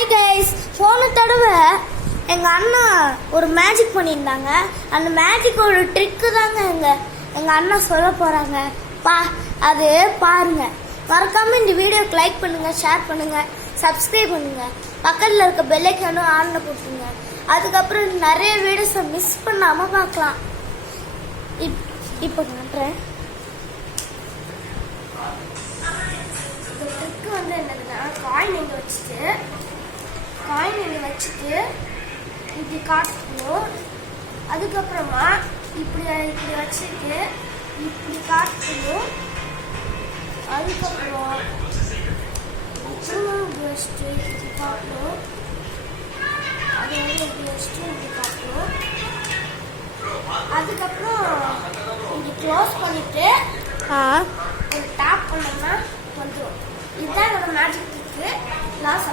Hi guys, போன தடவை எங்கள் அண்ணா ஒரு மேஜிக் பண்ணியிருந்தாங்க. அந்த மேஜிக்கோட ட்ரிக்கு தாங்க எங்கள் அண்ணா சொல்ல போகிறாங்க. அது பாருங்க. மறக்காம இந்த வீடியோக்கு லைக் பண்ணுங்க, ஷேர் பண்ணுங்க, சப்ஸ்கிரைப் பண்ணுங்க, பக்கத்தில் இருக்க பெல் ஐக்கானும் ஆன்ல போட்டுருங்க. அதுக்கப்புறம் நிறைய வீடியோஸை மிஸ் பண்ணாமல் பார்க்கலாம். இப்போ காட்டுறேன். இந்த ட்ரிக்கு வந்து என்னதுன்னா, காயின் இங்கே வச்சுட்டு இப்படி காட்டணும். அதுக்கப்புறமா இப்படி வச்சுட்டு இப்படி காட்டணும். அதுக்கப்புறம் இப்படி வச்சுட்டு இப்படி காட்டணும். அது வந்து இப்படி வச்சுட்டு இப்படி காட்டணும். அதுக்கப்புறம் இப்படி க்ளோஸ் பண்ணிட்டு ஒரு டேப் பண்ணோம்னா வந்துடும். இதுதான் என்னோட மேஜிக் ட்ரிக்கு. நான்